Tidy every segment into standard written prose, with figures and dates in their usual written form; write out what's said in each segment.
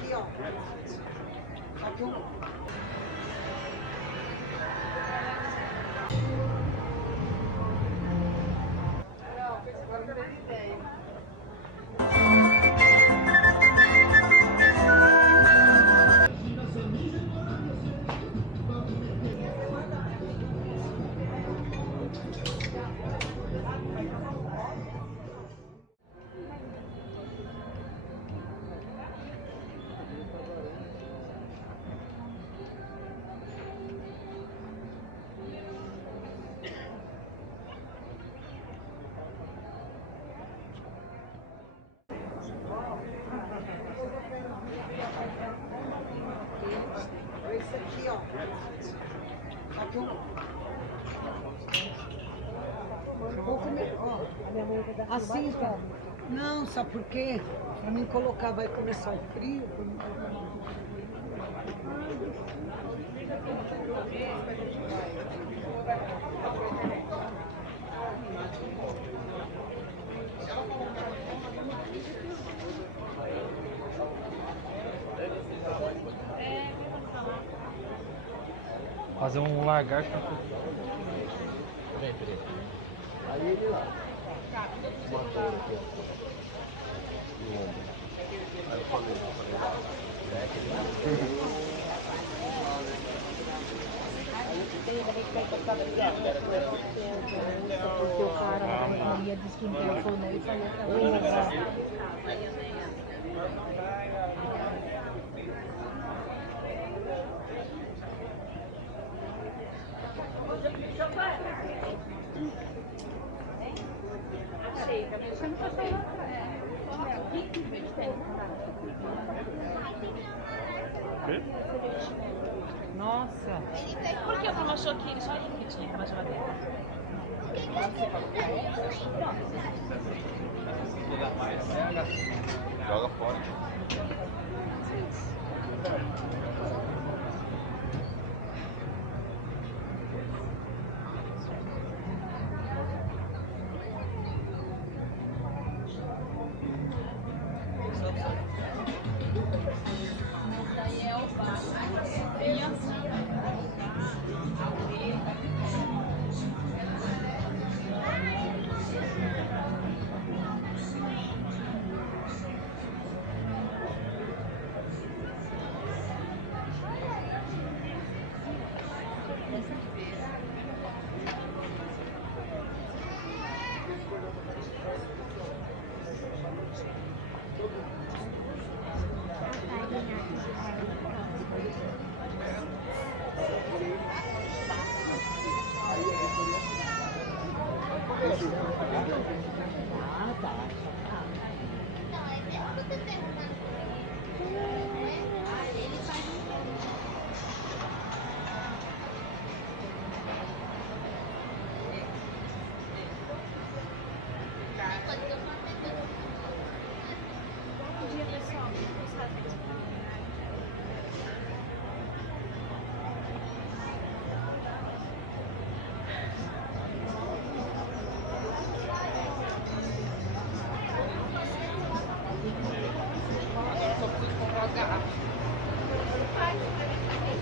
aqui, ó. Aqui um. Esse aqui, ó. Aqui um. Assim, não, sabe por quê? Pra mim colocar, vai começar o frio. Fazer um lagarto pra... Aí ele lá. Matou aqui, ó. No ombro. Aí eu falei. Porque o cara da companhia disse que telefonou e falou pra ela. Nossa. Por que não achou que ele só ele que tinha uma geladeira? Joga fora.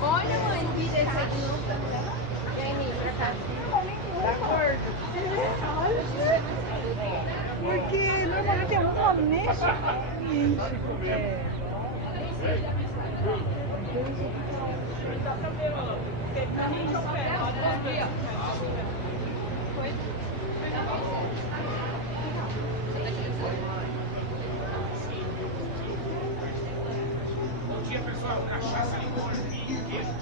Olha, mãe, vi desse aqui não. E aí, Nini, pra cá? Tá gordo. Porque normalmente é uma mexa. Bom dia, pessoal. Cachaça, limão, milho, queijo,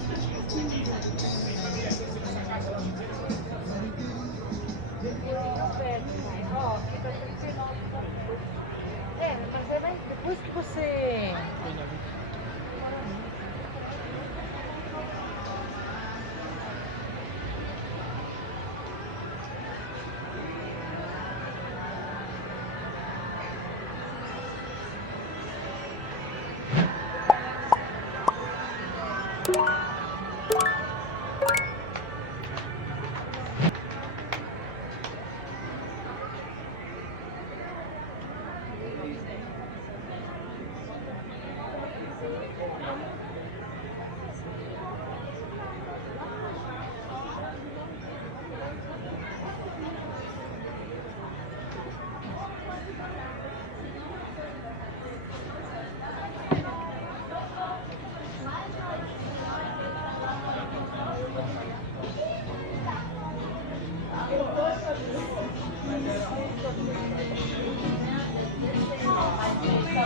vem saber se nessa casa aqui. Ó, fica 39. Mas é depois que você...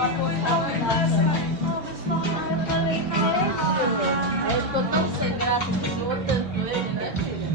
Aí eu ficou tão sem graça que zoou tanto ele, né, filha?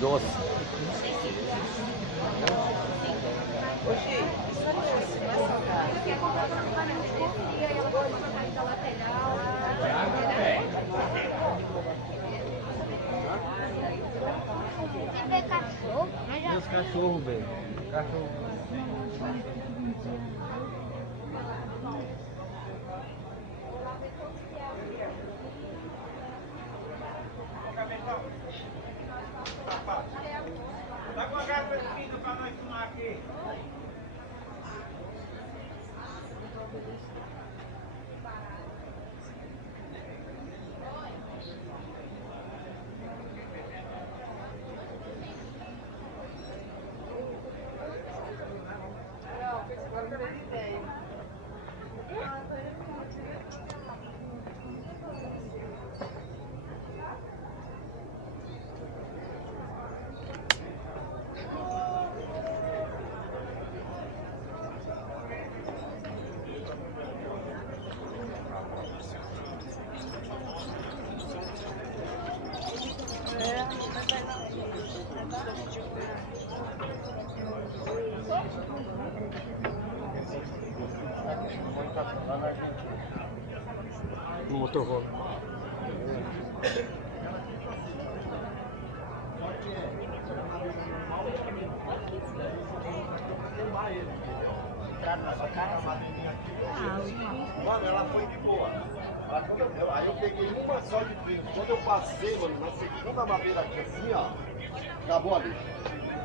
Doce. Meus cachorros, velho. Cachorro. Dá com a garrafa de vidro pra nós tomar aqui. No motorhome. Mano, ela foi de boa. Aí eu peguei uma só de vinho. Quando eu passei, mano, na segunda madeira aqui assim, ó, acabou ali.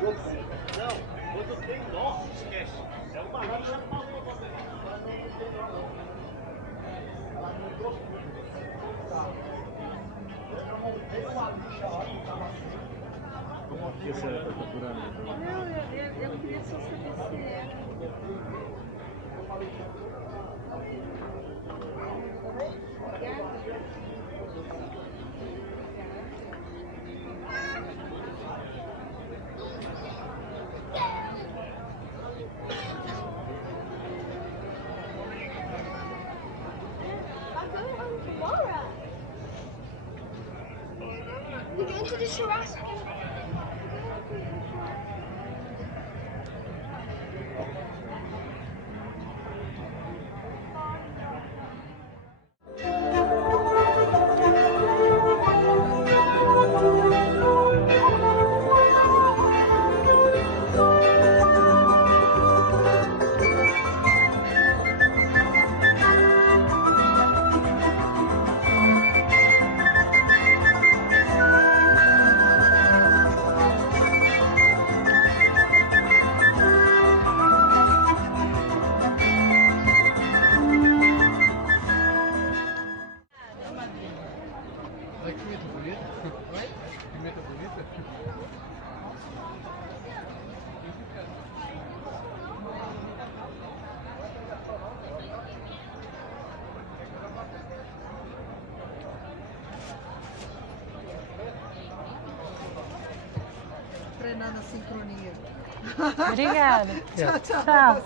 Não, quando tem nó, esquece. É uma lá já passou pra você. Ela mudou tudo. Eu montei uma lixa lá que tava assim. O que você tá procurando? Não, eu queria só saber se era. We're going to the Shurask. Treinando a sincronia. Obrigada. Tchau, tchau. Tchau.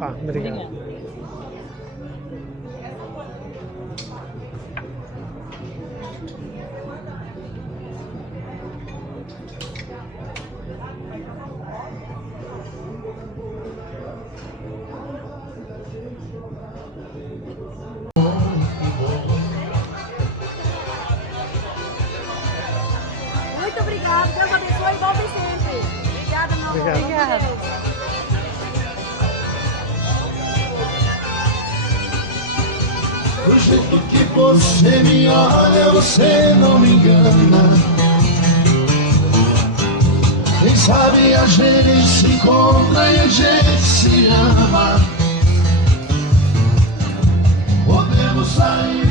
Opa, obrigado. Muito obrigada. Deus abençoe e volte sempre. Obrigada, meu amor. Obrigado. Obrigada. Do jeito que você me olha, você não me engana. Quem sabe a gente se encontra e a gente se ama. Podemos sair